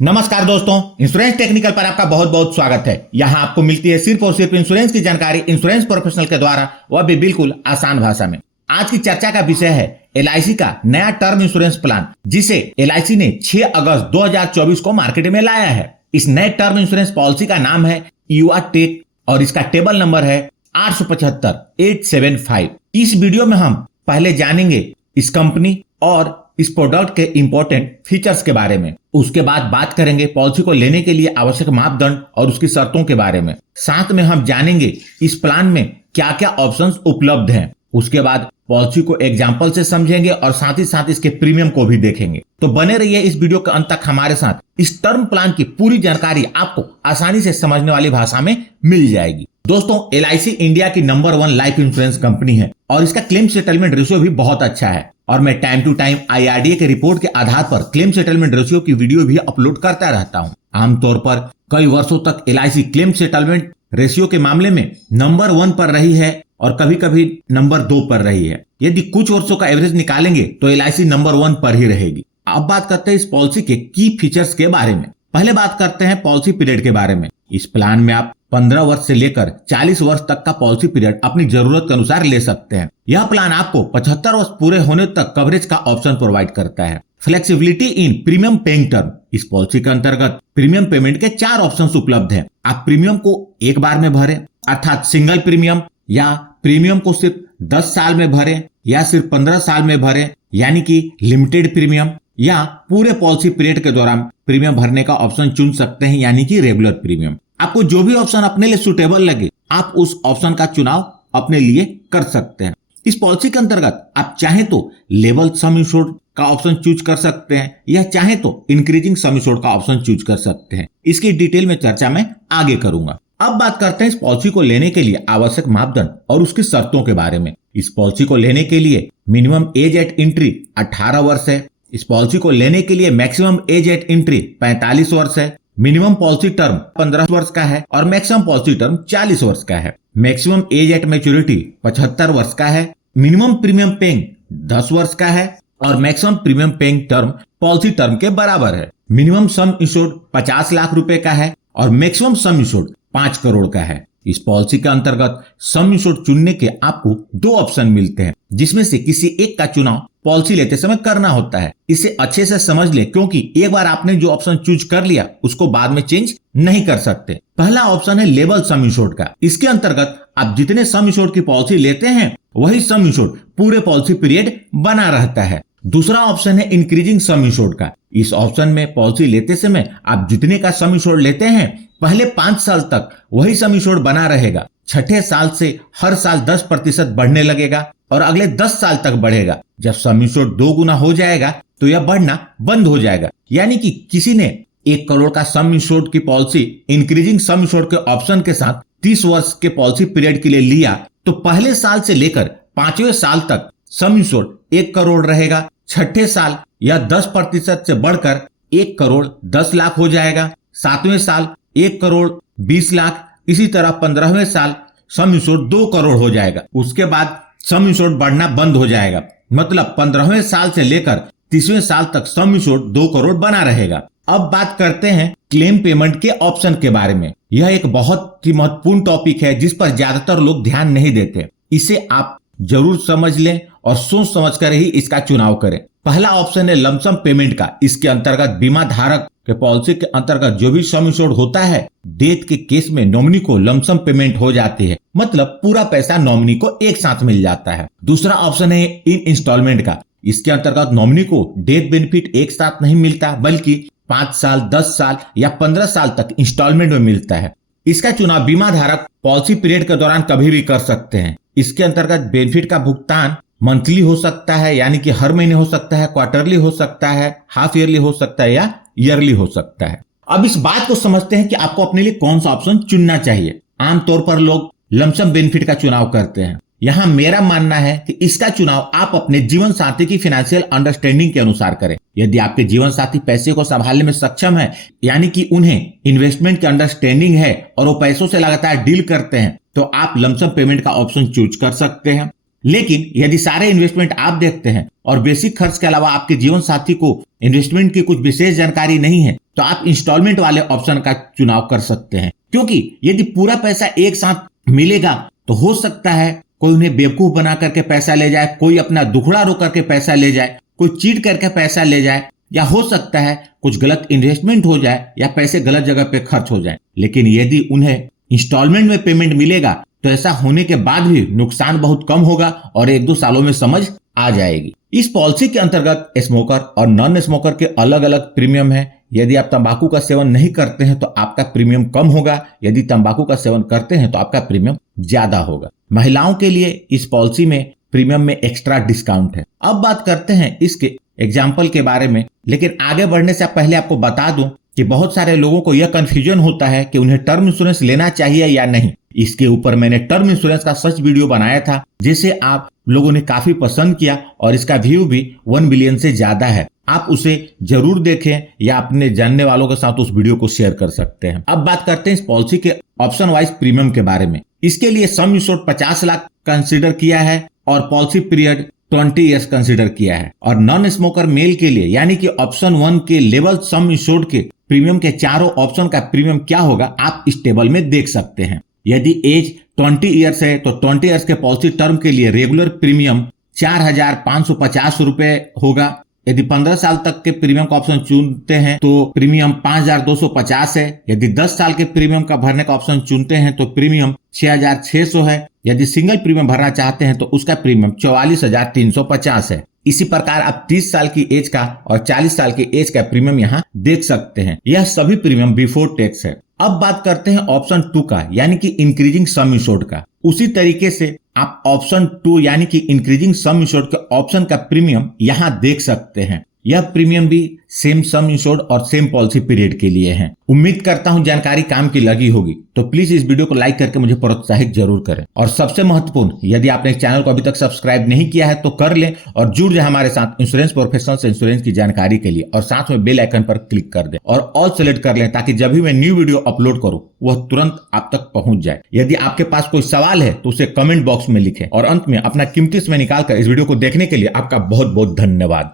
नमस्कार दोस्तों, insurance technical पर आपका बहुत बहुत स्वागत है। यहाँ आपको मिलती है सिर्फ और सिर्फ इंश्योरेंस की जानकारी इंश्योरेंस प्रोफेशनल के द्वारा, वह भी बिल्कुल आसान भाषा में। आज की चर्चा का विषय है एलआईसी का नया टर्म इंश्योरेंस प्लान, जिसे एलआईसी ने 6 अगस्त 2024 को मार्केट में लाया है। इस नए टर्म इंश्योरेंस पॉलिसी का नाम है यूआ टेक और इसका टेबल नंबर है 875-875। इस वीडियो में हम पहले जानेंगे इस कंपनी और इस प्रोडक्ट के इंपॉर्टेंट फीचर्स के बारे में। उसके बाद बात करेंगे पॉलिसी को लेने के लिए आवश्यक मापदंड और उसकी शर्तों के बारे में। साथ में हम जानेंगे इस प्लान में क्या क्या ऑप्शंस उपलब्ध हैं। उसके बाद पॉलिसी को एग्जाम्पल से समझेंगे और साथ ही साथ इसके प्रीमियम को भी देखेंगे। तो बने रहिए इस वीडियो के अंत तक हमारे साथ। इस टर्म प्लान की पूरी जानकारी आपको आसानी से समझने वाली भाषा में मिल जाएगी। दोस्तों, एलआईसी इंडिया की नंबर 1 लाइफ इंश्योरेंस कंपनी है और इसका क्लेम सेटलमेंट रेशियो भी बहुत अच्छा है। और मैं टाइम टू टाइम IRDA के रिपोर्ट के आधार पर क्लेम सेटलमेंट रेशियो की वीडियो भी अपलोड करता रहता हूं। आमतौर पर कई वर्षों तक एलआईसी क्लेम सेटलमेंट रेशियो के मामले में नंबर 1 पर रही है और कभी कभी नंबर 2 पर रही है। यदि कुछ वर्षों का एवरेज निकालेंगे तो एलआईसी नंबर 1 पर ही रहेगी। अब बात करते हैं इस पॉलिसी के की फीचर्स के बारे में। पहले बात करते हैं पॉलिसी पीरियड के बारे में। इस प्लान में आप 15 वर्ष से लेकर 40 वर्ष तक का पॉलिसी पीरियड अपनी जरूरत के अनुसार ले सकते हैं। यह प्लान आपको 75 वर्ष पूरे होने तक कवरेज का ऑप्शन प्रोवाइड करता है। फ्लेक्सिबिलिटी इन प्रीमियम पेइंग टर्म। इस पॉलिसी के अंतर्गत प्रीमियम पेमेंट के 4 ऑप्शंस उपलब्ध हैं। आप प्रीमियम को एक बार में भरें, अर्थात सिंगल प्रीमियम, या प्रीमियम को सिर्फ 10 साल में भरें, या सिर्फ 15 साल में भरें यानी कि लिमिटेड प्रीमियम, या पूरे पॉलिसी पीरियड के दौरान प्रीमियम भरने का ऑप्शन चुन सकते हैं यानी कि रेगुलर प्रीमियम। आपको जो भी ऑप्शन अपने लिए सुटेबल लगे आप उस ऑप्शन का चुनाव अपने लिए कर सकते हैं। इस पॉलिसी के अंतर्गत आप चाहें तो लेवल सम इंश्योर्ड का ऑप्शन चूज कर सकते हैं या चाहें तो इंक्रीजिंग सम इंश्योर्ड का ऑप्शन चूज कर सकते हैं। इसकी डिटेल में चर्चा मैं आगे करूंगा। अब बात करते हैं इस पॉलिसी को लेने के लिए आवश्यक मापदंड और उसकी शर्तों के बारे में। इस पॉलिसी को लेने के लिए मिनिमम एज एट एंट्री 18 वर्ष है। इस पॉलिसी को लेने के लिए मैक्सिमम एज एट एंट्री 45 वर्ष है। मिनिमम पॉलिसी टर्म 15 वर्ष का है और मैक्सिमम पॉलिसी टर्म 40 वर्ष का है। मैक्सिमम एज एट मैच्योरिटी 75 वर्ष का है। मिनिमम प्रीमियम पेइंग 10 वर्ष का है और maximum premium paying term policy term के बराबर है। मिनिमम सम इंश्योर्ड 50 लाख रुपए का है और मैक्सिमम सम इंश्योर्ड 5 करोड़ का है। इस पॉलिसी के अंतर्गत सम इंश्योर्ड चुनने के आपको 2 ऑप्शन मिलते हैं, जिसमें से किसी एक का चुनाव पॉलिसी लेते समय करना होता है। इसे अच्छे से समझ ले, क्योंकि एक बार आपने जो ऑप्शन चूज कर लिया उसको बाद में चेंज नहीं कर सकते। पहला ऑप्शन है लेवल सम इंश्योर्ड का। इसके अंतर्गत आप जितने सम इंश्योर्ड की पॉलिसी लेते हैं वही सम इंश्योर्ड पूरे पॉलिसी पीरियड बना रहता है। दूसरा ऑप्शन है इंक्रीजिंग सम इंश्योर्ड का। इस ऑप्शन में पॉलिसी लेते समय आप जितने का सम इंश्योर्ड लेते हैं पहले 5 साल तक वही सम इंश्योर्ड बना रहेगा। छठे साल से हर साल 10% बढ़ने लगेगा और अगले 10 साल तक बढ़ेगा। जब सम इंश्योर्ड 2 गुना हो जाएगा तो यह बढ़ना बंद हो जाएगा। यानी कि किसी ने 1 करोड़ का सम इंश्योर्ड की पॉलिसी इंक्रीजिंग सम इंश्योर्ड के ऑप्शन के साथ 30 वर्ष के पॉलिसी पीरियड के लिए लिया तो पहले साल से लेकर 5वें साल तक सम इंश्योर्ड 1 करोड़ रहेगा। छठे साल यह 10% से बढ़कर 1 करोड़ 10 लाख हो जाएगा। 7वें साल 1 करोड़ 20 लाख। इसी तरह 15वें साल सम इंश्योर्ड 2 करोड़ हो जाएगा। उसके बाद सम इंश्योर्ड बढ़ना बंद हो जाएगा। मतलब 15वें साल से लेकर 30वें साल तक सम इंश्योर्ड 2 करोड़ बना रहेगा। अब बात करते हैं क्लेम पेमेंट के ऑप्शन के बारे में। यह एक बहुत ही महत्वपूर्ण टॉपिक है जिस पर ज्यादातर लोग ध्यान नहीं देते। इसे आप जरूर समझ लें और सोच समझकर ही इसका चुनाव करें। पहला ऑप्शन है लमसम पेमेंट का। इसके अंतर्गत बीमा धारक के पॉलिसी के अंतर्गत जो भी सम इंश्योर्ड होता है, डेथ के केस में नॉमिनी को लमसम पेमेंट हो जाती है। मतलब पूरा पैसा नॉमिनी को एक साथ मिल जाता है। दूसरा ऑप्शन है इन इंस्टॉलमेंट का। इसके अंतर्गत नॉमिनी को डेथ बेनिफिट एक साथ नहीं मिलता, बल्कि 5 साल, 10 साल या 15 साल तक इंस्टॉलमेंट में मिलता है। इसका चुनाव बीमा धारक पॉलिसी पीरियड के दौरान कभी भी कर सकते हैं। इसके अंतर्गत बेनिफिट का भुगतान मंथली हो सकता है, यानी कि हर महीने हो सकता है, क्वार्टरली हो सकता है, हाफ ईयरली हो सकता है या ईयरली हो सकता है। अब इस बात को समझते हैं कि आपको अपने लिए कौन सा ऑप्शन चुनना चाहिए। आमतौर पर लोग लमसम बेनिफिट का चुनाव करते हैं। यहाँ मेरा मानना है कि इसका चुनाव आप अपने जीवन साथी की फाइनेंशियल अंडरस्टैंडिंग के अनुसार करें। यदि आपके जीवन साथी पैसे को संभालने में सक्षम है, यानी कि उन्हें इन्वेस्टमेंट की अंडरस्टैंडिंग है और वो पैसों से लगातार डील करते हैं, तो आप लमसम पेमेंट का ऑप्शन चूज कर सकते हैं। लेकिन यदि सारे इन्वेस्टमेंट आप देखते हैं और बेसिक खर्च के अलावा आपके जीवन साथी को इन्वेस्टमेंट की कुछ विशेष जानकारी नहीं है तो आप इंस्टॉलमेंट वाले ऑप्शन का चुनाव कर सकते हैं, क्योंकि यदि पूरा पैसा एक साथ मिलेगा तो हो सकता है कोई उन्हें बेवकूफ बना करके पैसा ले जाए, कोई अपना दुखड़ा रो करके पैसा ले जाए, कोई चीट करके पैसा ले जाए, या हो सकता है कुछ गलत इन्वेस्टमेंट हो जाए या पैसे गलत जगह पे खर्च हो जाए। लेकिन यदि उन्हें इंस्टॉलमेंट में पेमेंट मिलेगा तो ऐसा होने के बाद भी नुकसान बहुत कम होगा और 1-2 सालों में समझ आ जाएगी। इस पॉलिसी के अंतर्गत स्मोकर और नॉन स्मोकर के अलग अलग प्रीमियम है। यदि आप तंबाकू का सेवन नहीं करते हैं तो आपका प्रीमियम कम होगा, यदि तंबाकू का सेवन करते हैं तो आपका प्रीमियम ज्यादा होगा। महिलाओं के लिए इस पॉलिसी में प्रीमियम में एक्स्ट्रा डिस्काउंट है। अब बात करते हैं इसके एग्जाम्पल के बारे में, लेकिन आगे बढ़ने से पहले आपको बता दूं कि बहुत सारे लोगों को यह कंफ्यूजन होता है कि उन्हें टर्म इंश्योरेंस लेना चाहिए या नहीं। इसके ऊपर मैंने टर्म इंश्योरेंस का सर्च वीडियो बनाया था जिसे आप लोगों ने काफी पसंद किया और इसका व्यू भी 1 बिलियन से ज्यादा है। आप उसे जरूर देखें या अपने जानने वालों के साथ उस वीडियो को शेयर कर सकते हैं। अब बात करते हैं इस पॉलिसी के ऑप्शन वाइज प्रीमियम के बारे में। इसके लिए सम इंश्योर्ड 50 लाख कंसिडर किया है और पॉलिसी पीरियड 20 ईयर्स कंसिडर किया है। और नॉन स्मोकर मेल के लिए यानी कि ऑप्शन 1 के लेवल सम इंश्योर्ड के प्रीमियम के चारों ऑप्शन का प्रीमियम क्या होगा आप इस टेबल में देख सकते हैं। यदि एज 20 ईयर्स है तो 20 ईयर्स के पॉलिसी टर्म के लिए रेगुलर प्रीमियम 4,550 रुपए होगा। यदि 15 साल तक के प्रीमियम का ऑप्शन चुनते हैं तो प्रीमियम 5,250 है। यदि 10 साल के प्रीमियम का भरने का ऑप्शन चुनते हैं तो प्रीमियम 6,600 है। यदि सिंगल प्रीमियम भरना चाहते हैं तो उसका प्रीमियम 44,350 है। इसी प्रकार आप 30 साल की एज का और 40 साल की एज का प्रीमियम यहाँ देख सकते हैं। यह सभी प्रीमियम बिफोर टैक्स है। अब बात करते हैं ऑप्शन 2 का यानी कि इंक्रीजिंग सम इंश्योर्ड का। उसी तरीके से आप ऑप्शन 2 यानी कि इंक्रीजिंग सम इंश्योर्ड के ऑप्शन का प्रीमियम यहाँ देख सकते हैं। यह प्रीमियम भी सेम सम इंश्योर्ड और सेम पॉलिसी पीरियड के लिए है। उम्मीद करता हूं जानकारी काम की लगी होगी, तो प्लीज इस वीडियो को लाइक करके मुझे प्रोत्साहित जरूर करें। और सबसे महत्वपूर्ण, यदि आपने इस चैनल को अभी तक सब्सक्राइब नहीं किया है तो कर लें और जुड़ जाए हमारे साथ इंश्योरेंस प्रोफेशनल से इंश्योरेंस की जानकारी के लिए। और साथ में बेल आइकन पर क्लिक कर दें और ऑल सेलेक्ट कर लें ताकि जब भी मैं न्यू वीडियो अपलोड करूं वह तुरंत आप तक पहुंच जाए। यदि आपके पास कोई सवाल है तो उसे कमेंट बॉक्स में लिखें। और अंत में अपना कीमती समय निकालकर इस वीडियो को देखने के लिए आपका बहुत बहुत धन्यवाद।